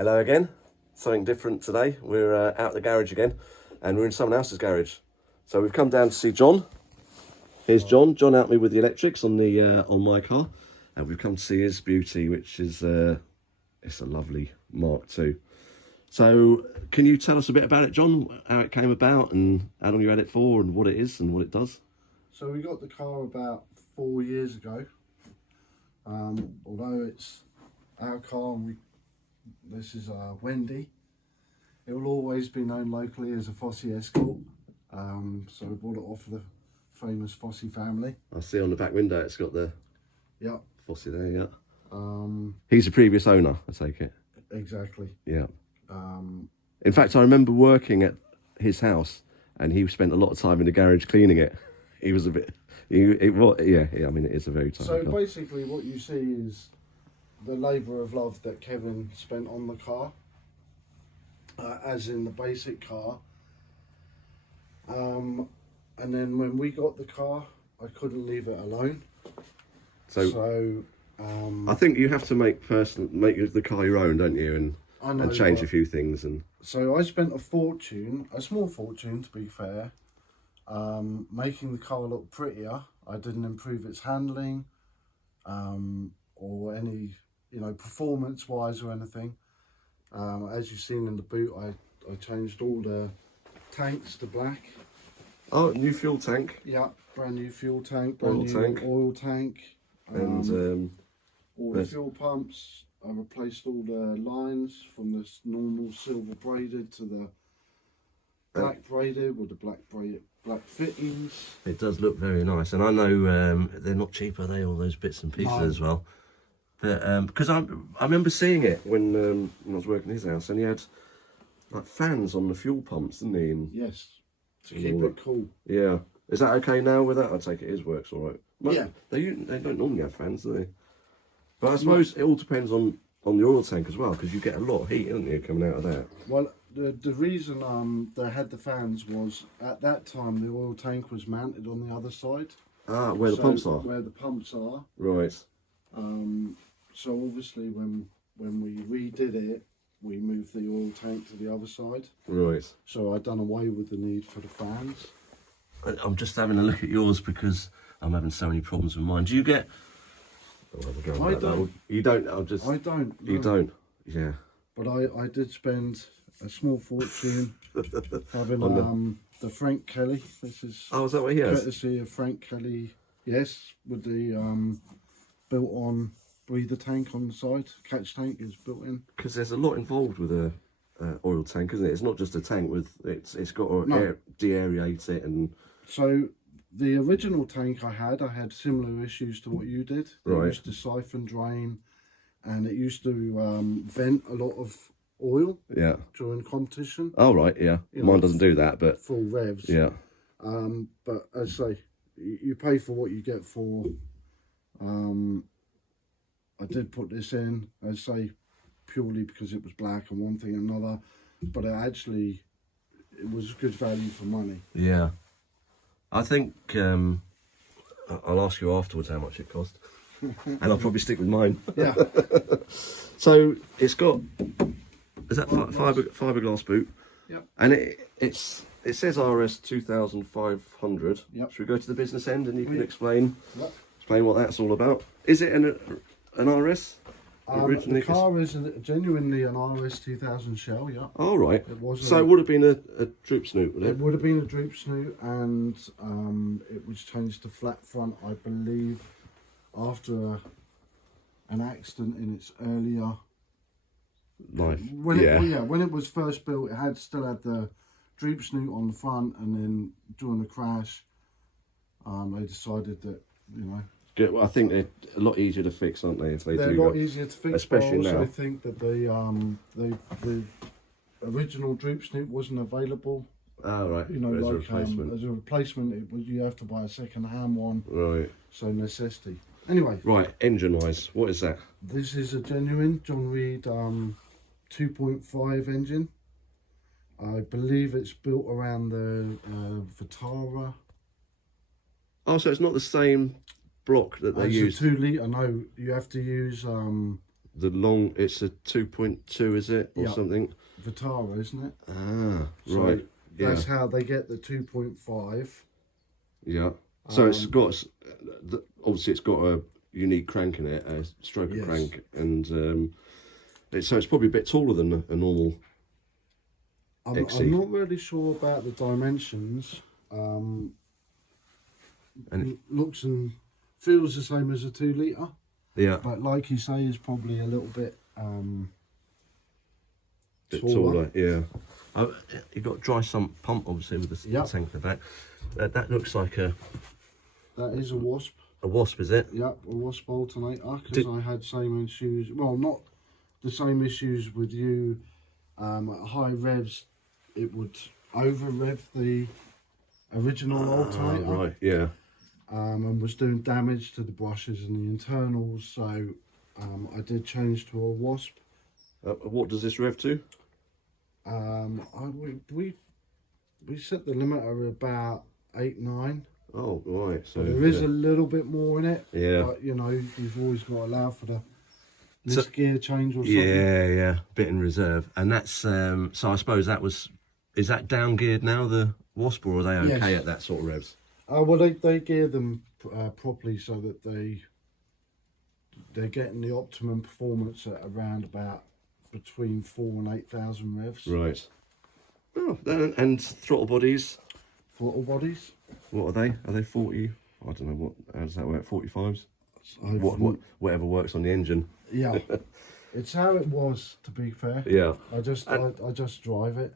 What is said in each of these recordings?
Hello again. Something different today. We're out at the garage again, and we're in someone else's garage. So we've come down to see John. Here's John. John helped me with the electrics on the on my car, and we've come to see his beauty, which is it's a lovely Mk2. So can you tell us a bit about it, John? How it came about, and how long you had it for, and what it is, and what it does? So we got the car about 4 years ago. Although it's our car, and this is Wendy. It will always be known locally as a Ford Escort. So we bought it off the famous Fosse family. I see on the back window it's got the Fosse there, yeah. He's the previous owner, I take it. Exactly. Yeah. In fact, I remember working at his house, and he spent a lot of time in the garage cleaning it. He was a bit, I mean, it is a very tiny car. So basically what you see is the labour of love that Kevin spent on the car, as in the basic car. And then when we got the car, I couldn't leave it alone. So I think you have to make the car your own, don't you? And change a few things. And so I spent a fortune, a small fortune to be fair, making the car look prettier. I didn't improve its handling, or any, performance wise or anything. As you've seen in the boot, I changed all the tanks to black. Oh, new fuel tank. Yeah, brand new fuel tank, brand new oil tank. And all the fuel pumps. I replaced all the lines from this normal silver braided to the black braided with the black fittings. It does look very nice, and I know they're not cheap, are they? All those bits and pieces as well. But because I remember seeing it when I was working at his house, and he had like fans on the fuel pumps, didn't he? And yes, to keep it cool. Yeah, is that okay now with that? I take it his works all right. But yeah, they don't normally have fans, do they? But I suppose it all depends on the oil tank as well, because you get a lot of heat, don't you, coming out of that? Well, the reason they had the fans was at that time the oil tank was mounted on the other side. Ah, where the pumps are. Where the pumps are. Right. So obviously when we redid it, we moved the oil tank to the other side. Right. So I'd done away with the need for the fans. I'm just having a look at yours because I'm having so many problems with mine. Do you get? I don't. You don't. I don't. No. You don't. Yeah. But I did spend a small fortune having the Frank Kelly. This is is that what he has? Courtesy of Frank Kelly. Yes, with the built-on breather tank on the side. Catch tank is built in. Because there's a lot involved with a oil tank, isn't it? It's not just a tank with it's got to de-aerate it and. So the original tank I had similar issues to what you did. It used to siphon drain, and it used to vent a lot of oil. Yeah. During competition. Oh right, yeah. Mine doesn't do that, but full revs. Yeah. But as I say, you pay for what you get for. I did put this in, I say, purely because it was black and one thing and another, but it was good value for money. Yeah. I think I'll ask you afterwards how much it cost, and I'll probably stick with mine. Yeah. So it's got, is that fiberglass boot? Yep. And it says RS 2500. Yep. Should we go to the business end and you can explain what that's all about? Is it an RS? The car is genuinely an RS 2000 shell, yeah. Oh, right. So it would have been a droop snoot, would it? It would have been a droop snoot, and it was changed to flat front, I believe, after an accident in its earlier life. When it was first built, it still had the droop snoot on the front, and then during the crash, they decided that, I think they're a lot easier to fix, aren't they? If they're a lot easier to fix, especially now. I think that the original droop snoot wasn't available. Oh right. As a replacement. As a replacement, you have to buy a second-hand one. Right. So necessity. Anyway. Right. Engine-wise, what is that? This is a genuine John Reed 2.5 engine. I believe it's built around the Vitara. Oh, so it's not the same block that they use. It's a 2 litre. No, you have to use the long. It's a 2.2, is it, or something? Vitara, isn't it? Ah, so right. That's how they get the 2.5. Yeah. So it's got obviously it's got a unique crank in it, a stroker crank, and so it's probably a bit taller than a normal. I'm not really sure about the dimensions. And it looks and feels the same as a 2 litre. Yeah. But like you say, is probably a little bit taller. Yeah. You've got a dry sump pump, obviously, with the tank in the back. That looks like a. That is a Wasp. A Wasp, is it? Yep, a Wasp alternator. Because I had same issues. Well, not the same issues with you. At high revs, it would over rev the original alternator. Right. Yeah. And was doing damage to the brushes and the internals. So I did change to a Wasp. What does this rev to? We set the limiter about 8-9. Oh, right. So there is a little bit more in it. Yeah. But you know, you've always got to allow for the gear change or something. Yeah, bit in reserve. And that's so I suppose is that down geared now, the Wasp, or are they okay at that sort of revs? Well, they gear them properly so that they're getting the optimum performance at around about between 4,000 and 8,000 revs. Right. Oh, and throttle bodies. Throttle bodies. What are they? Are they 40? I don't know how does that work? 45s. Whatever works on the engine. Yeah. It's how it was, to be fair. Yeah. I just drive it.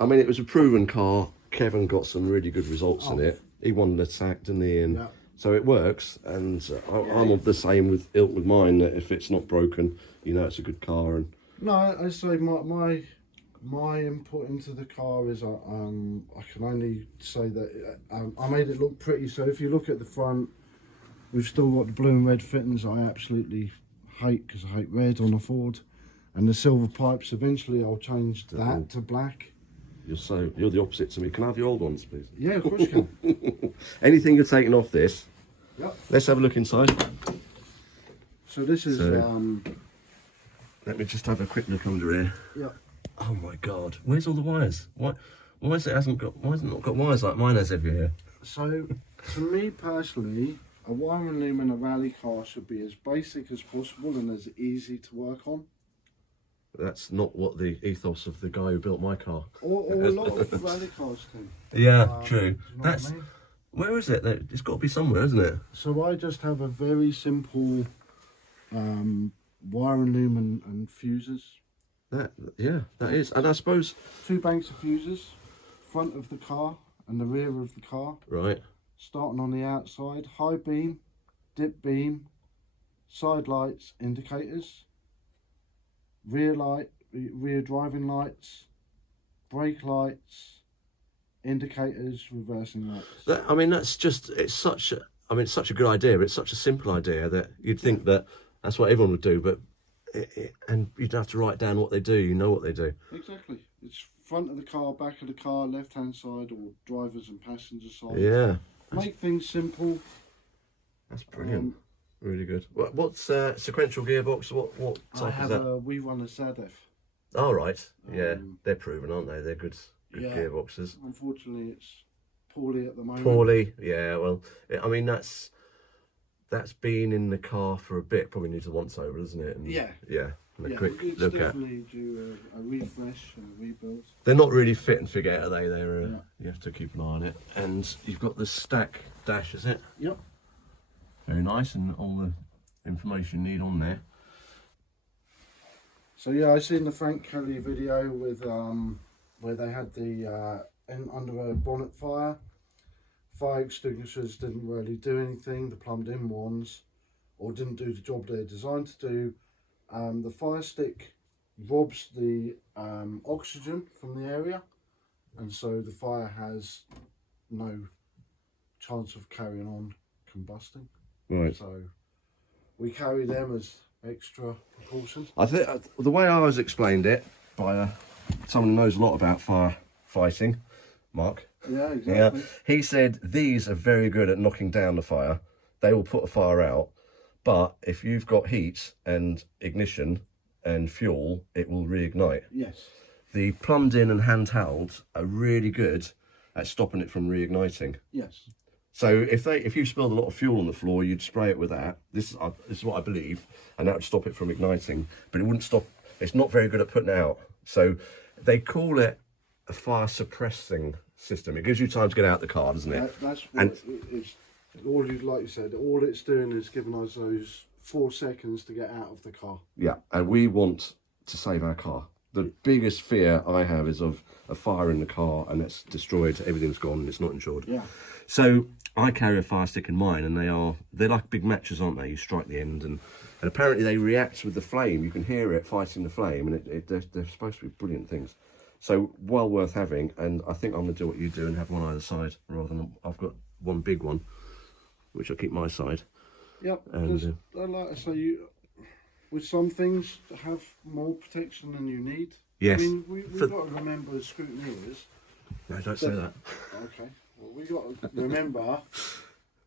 I mean, it was a proven car. Kevin got some really good results in it. He won the SAC, didn't he? And so it works. And I'm of the same with mine. That if it's not broken, you know it's a good car. And no, I say my input into the car is I can only say that I made it look pretty. So if you look at the front, we've still got the blue and red fittings. I absolutely hate because I hate red on a Ford, and the silver pipes. Eventually, I'll change that to black. You're the opposite to me. Can I have your old ones, please? Yeah, of course you can. Anything you're taking off this? Yep. Let's have a look inside. So this is. Let me just have a quick look under here. Yep. Oh my God! Where's all the wires? Why has it not got wires like mine has everywhere? So, to me personally, a wiring loom in a rally car should be as basic as possible and as easy to work on. That's not what the ethos of the guy who built my car. Or a lot of rally cars do. Yeah, true. That's. I mean? Where is it? It's got to be somewhere, isn't it? So I just have a very simple wiring loom and fuses. That is, and I suppose 2 banks of fuses, front of the car and the rear of the car. Right. Starting on the outside, high beam, dip beam, side lights, indicators, rear driving lights, brake lights, indicators, reversing lights. It's such a good idea. It's such a simple idea that you'd think that that's what everyone would do, but and you'd have to write down what they do. You know what they do. Exactly. It's front of the car, back of the car, left-hand side, or drivers and passenger side. Yeah. Make things simple. That's brilliant. Really good. What's sequential gearbox? What type is that? We run a ZF. Oh, right. Yeah, they're proven, aren't they? They're good gearboxes. Unfortunately, it's poorly at the moment. Poorly, yeah. Well, I mean that's been in the car for a bit. Probably needs a once over, doesn't it? And, yeah. And a quick it's look at. Definitely do a refresh and a rebuild. They're not really fit and forget, are they? You have to keep an eye on it. And you've got the stack dash, is it? Yep. Very nice, and all the information you need on there. So yeah, I seen the Frank Kelly video with where they had the under a bonnet fire. Fire extinguishers didn't really do anything. The plumbed-in ones, or didn't do the job they're designed to do. The fire stick robs the oxygen from the area, and so the fire has no chance of carrying on combusting. Right. So we carry them as extra precautions. I think the way I was explained it by someone who knows a lot about firefighting, Mark. Yeah, exactly. Yeah, he said these are very good at knocking down the fire. They will put a fire out, but if you've got heat and ignition and fuel, it will reignite. Yes. The plumbed in and handheld are really good at stopping it from reigniting. Yes. So if you spilled a lot of fuel on the floor, you'd spray it with that. This is what I believe, and that would stop it from igniting. But it wouldn't stop. It's not very good at putting it out. So they call it a fire suppressing system. It gives you time to get out the car, doesn't it? That's what it's. All you, like you said, all it's doing is giving us those 4 seconds to get out of the car. Yeah, and we want to save our car. The biggest fear I have is of a fire in the car and it's destroyed, everything's gone and it's not insured. Yeah. So I carry a fire stick in mine, and they're like big matches, aren't they? You strike the end, and apparently they react with the flame. You can hear it fighting the flame, and they're supposed to be brilliant things. So well worth having, and I think I'm going to do what you do and have one either side, rather than I've got one big one, which I'll keep my side. Yep, and like I say, with some things have more protection than you need. Yes. I mean, we've got to remember as scrutineers. No, don't say that. Okay. Well, we've got to remember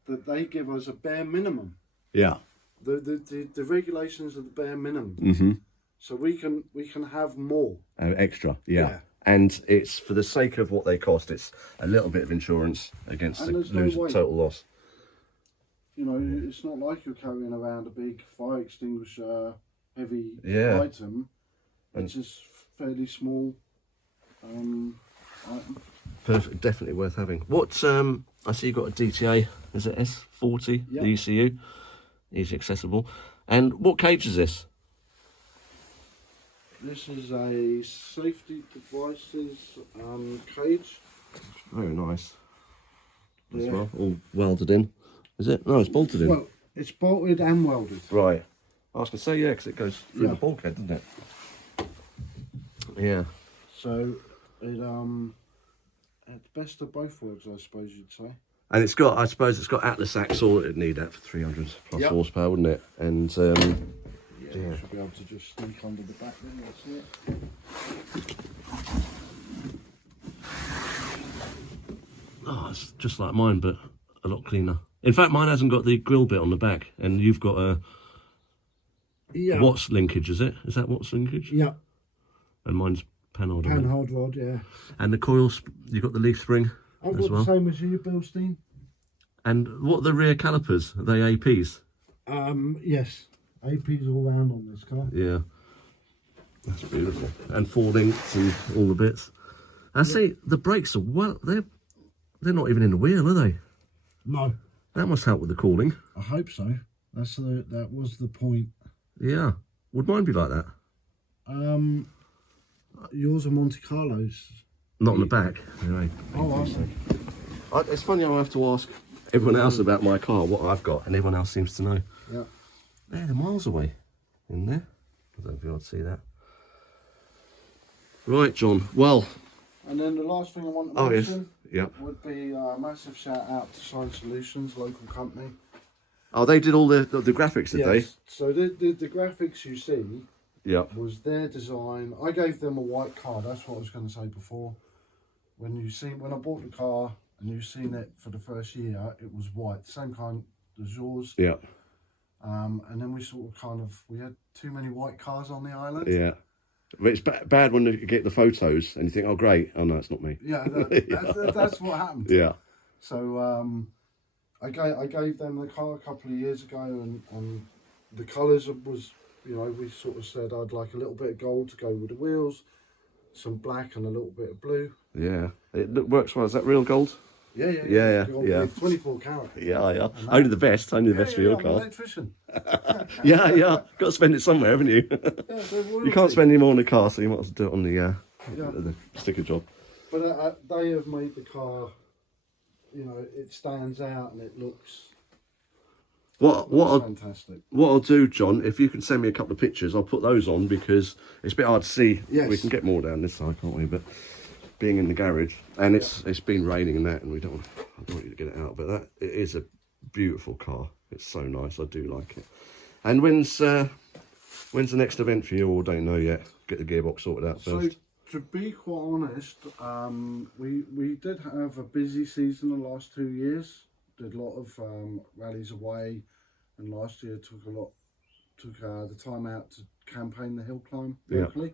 that they give us a bare minimum. Yeah. The regulations are the bare minimum. Mm-hmm. So we can have more. Extra, yeah. And it's for the sake of what they cost. It's a little bit of insurance against total loss. You know, it's not like you're carrying around a big fire extinguisher, heavy item. It's just fairly small item. Perfect, definitely worth having. What I see you've got a DTA. Is it S40? Yep. The ECU, easy accessible. And what cage is this? This is a safety devices cage. Very nice. As well, all welded in. Is it? No, it's bolted in. Well, it's bolted and welded. Right. I was going to say, yeah, because it goes through the bulkhead, doesn't it? Yeah. So, it's best of both worlds, I suppose you'd say. And it's got, I suppose it's got Atlas axle. It'd need that for 300 plus horsepower, wouldn't it? And, you should be able to just sneak under the back there, you'll see it. Oh, it's just like mine, but a lot cleaner. In fact, mine hasn't got the grill bit on the back, and you've got a Watts linkage, is it? Is that Watts linkage? Yeah. And mine's panhard. Panhard rod, yeah. And the coils, you've got the leaf spring I've as got well. the same as you, Billstein. And what are the rear calipers? Are they APs? Yes. AP's all round on this car. Yeah. That's beautiful. And 4 links and all the bits. I see the brakes are they're not even in the wheel, are they? No. That must help with the cooling. I hope so. That was the point. Yeah. Would mine be like that? Yours are Monte Carlos. Not on the back. Anyway. Oh, I see. It's funny how I have to ask everyone else about my car, what I've got, and everyone else seems to know. Yeah. They're miles away in there. I don't know if you want to see that. Right, John. Well. And then the last thing I want to mention would be a massive shout out to Sign Solutions, local company. Oh, they did all the graphics, did they? So the graphics you see was their design. I gave them a white car. That's what I was going to say before. When I bought the car and you've seen it for the first year, it was white, same kind as yours. Yeah. And then we had too many white cars on the island. Yeah. But it's bad when you get the photos and you think, oh, great. Oh, no, it's not me. Yeah, that's what happened. Yeah. So I gave them the car a couple of years ago, and the colours was, we sort of said I'd like a little bit of gold to go with the wheels, some black and a little bit of blue. Yeah. It works well. Is that real gold? Yeah. 24 carat. Yeah. Only the best for your car. I'm an electrician. yeah. Got to spend it somewhere, haven't you? You can't spend any more on the car, so you might as well do it on the sticker job. But they have made the car, it stands out and it looks fantastic. What I'll do, John, if you can send me a couple of pictures, I'll put those on because it's a bit hard to see. Yes. We can get more down this side, can't we? But being in the garage, and it's been raining and that, and I don't want you to get it out, but it is a beautiful car. It's so nice. I do like it. And when's the next event for you? Or don't know yet. Get the gearbox sorted out first. So to be quite honest, we did have a busy season the last 2 years. Did a lot of rallies away. and last year took the time out to campaign the hill climb locally.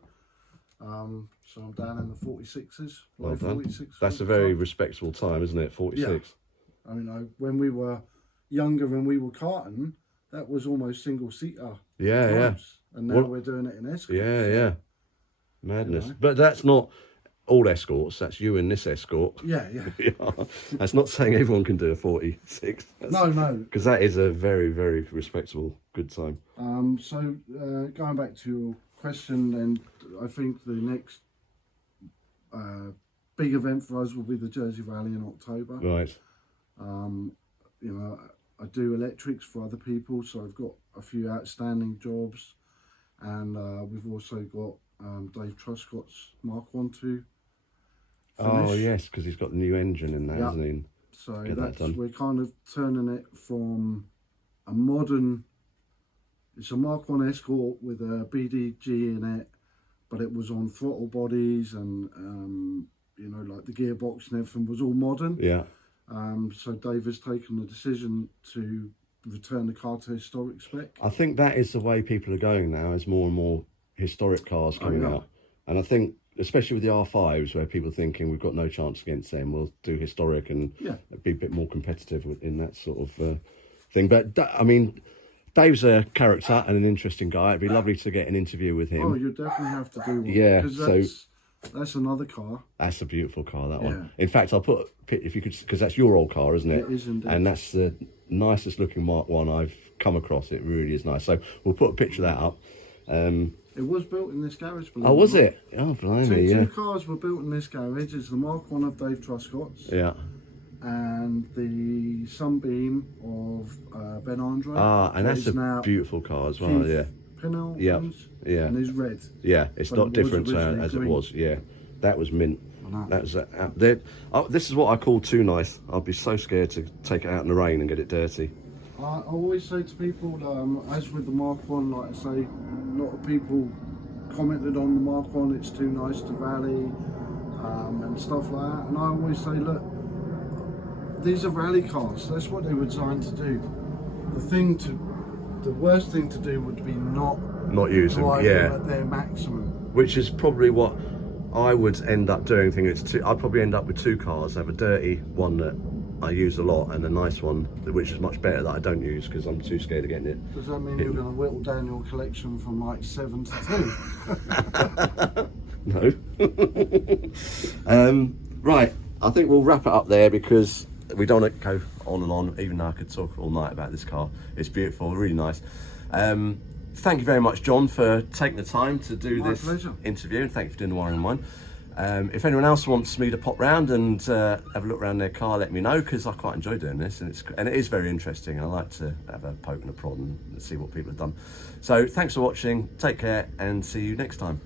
So I'm down in the 46s. Well done. 46. That's a very respectable time, isn't it? 46. Yeah. I mean, when we were younger and we were karting, that was almost single-seater. Yeah. And now we're doing it in Escort. Yeah. Madness. But that's not all Escorts. That's you in this Escort. Yeah. That's not saying everyone can do a 46. No. Because that is a very, very respectable, good time. So going back to your question, and I think the next big event for us will be the Jersey Rally in October. Right. You know, I do electrics for other people, so I've got a few outstanding jobs, and we've also got Dave Truscott's Mk2 finish. Oh yes, because he's got the new engine in there, hasn't he? So we're kind of turning it from a modern. It's a Mk2 Escort with a BDG in it, but it was on throttle bodies and you know, like the gearbox and everything was all modern. Yeah. So Dave has taken the decision to return the car to historic spec. I think that is the way people are going now, as more and more historic cars coming out. And I think, especially with the R5s, where people are thinking we've got no chance against them, we'll do historic and be a bit more competitive in that sort of thing. But, I mean, Dave's a character and an interesting guy. It'd be lovely to get an interview with him. Oh, you definitely have to do one. Yeah, that's another car. That's a beautiful car, that one. In fact, I'll put, if you could, because that's your old car, isn't it? It is indeed. And that's the nicest looking Mark 1 I've come across. It really is nice. So we'll put a picture of that up. It was built in this garage. Oh, was it? Oh, blimey, Two cars were built in this garage. It's the Mark 1 of Dave Truscott's. Yeah. And the Sunbeam of Ben Andre. Ah, and that's a beautiful car as well, yeah. Pinel yeah. And it's red. Yeah, it's not different as it was, yeah. That was mint. That was this is what I call too nice. I'd be so scared to take it out in the rain and get it dirty. I always say to people, as with the Mark 1, like I say, a lot of people commented on the Mark 1, it's too nice to rally and stuff like that. And I always say, look, these are rally cars. That's what they were designed to do. The worst thing to do would be not use them, at their maximum. Which is probably what I would end up doing. I'd probably end up with two cars. I have a dirty one that I use a lot and a nice one which is much better that I don't use because I'm too scared of getting it. Does that mean you're going to whittle down your collection from like 7 to 2? No. Right, I think we'll wrap it up there because we don't want to go on and on, even though I could talk all night about this car. It's beautiful, really nice. Thank you very much, John, for taking the time to do this interview, and thank you for doing the wiring one. If anyone else wants me to pop round and have a look around their car, let me know, because I quite enjoy doing this, and it is very interesting. I like to have a poke and a prod and see what people have done. So thanks for watching, take care, and see you next time.